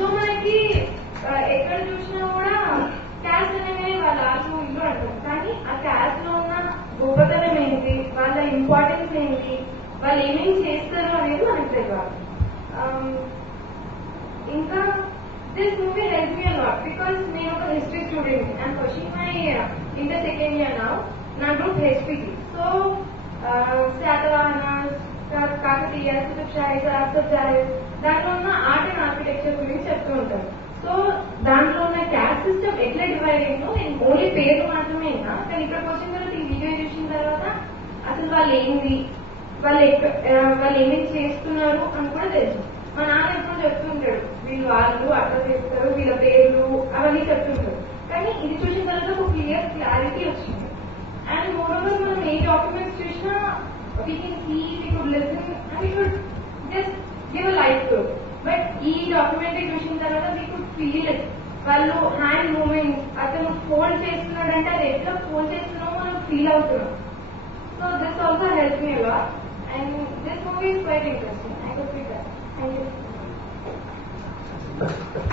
So మనకి ఎక్కడ చూసినా కూడా క్యాస్ట్ అనేది వాళ్ళ లాస్ట్ మూవీలో అంటారు. కానీ ఆ క్యాస్ట్లో ఉన్న గొప్పతనం ఏంటి? వాళ్ళ ఇంపార్టెన్స్ ఏంటి? వాళ్ళు ఏమేమి చేస్తారు అనేది మనకు తెలియాలి um, ఇంకా this movie help me a lot because నేను ఒక history student and pursuing my inter second year నా నా group HPT so Satavahana Kakatiya Qutub Shahi system నేను ఓన్లీ పేరు మాత్రమే కానీ ఇక్కడికి వచ్చిన తర్వాత ఈ వీడియో చూసిన తర్వాత అసలు వాళ్ళు ఏంది వాళ్ళు వాళ్ళు ఏమేమి చేస్తున్నారు అని కూడా తెలుసు. మా నాన్న ఎప్పుడు చెప్తుంటాడు వీళ్ళు వాళ్ళు అట్లా చేస్తారు వీళ్ళ పేర్లు అవన్నీ చెప్తుంటారు కానీ ఇది చూసిన తర్వాత ఒక క్లియర్ క్లారిటీ వచ్చింది. అండ్ మోర్ ఓవర్ మనం ఏ డాక్యుమెంట్స్ చూసినా we can see we could listen and we could just give a life to but ఈ డాక్యుమెంటరీ చూసిన తర్వాత వీ కుడ్ ఫీల్ ఇట్ వాళ్ళు హ్యాండ్ మూమెంట్స్ అతను ఫోల్డ్ చేస్తున్నాడంటే అది ఎట్లా ఫోల్డ్ చేస్తున్నామో మనం ఫీల్ అవుతున్నాం So this also helped me a lot, and this movie is quite interesting. I could see that. Thank you.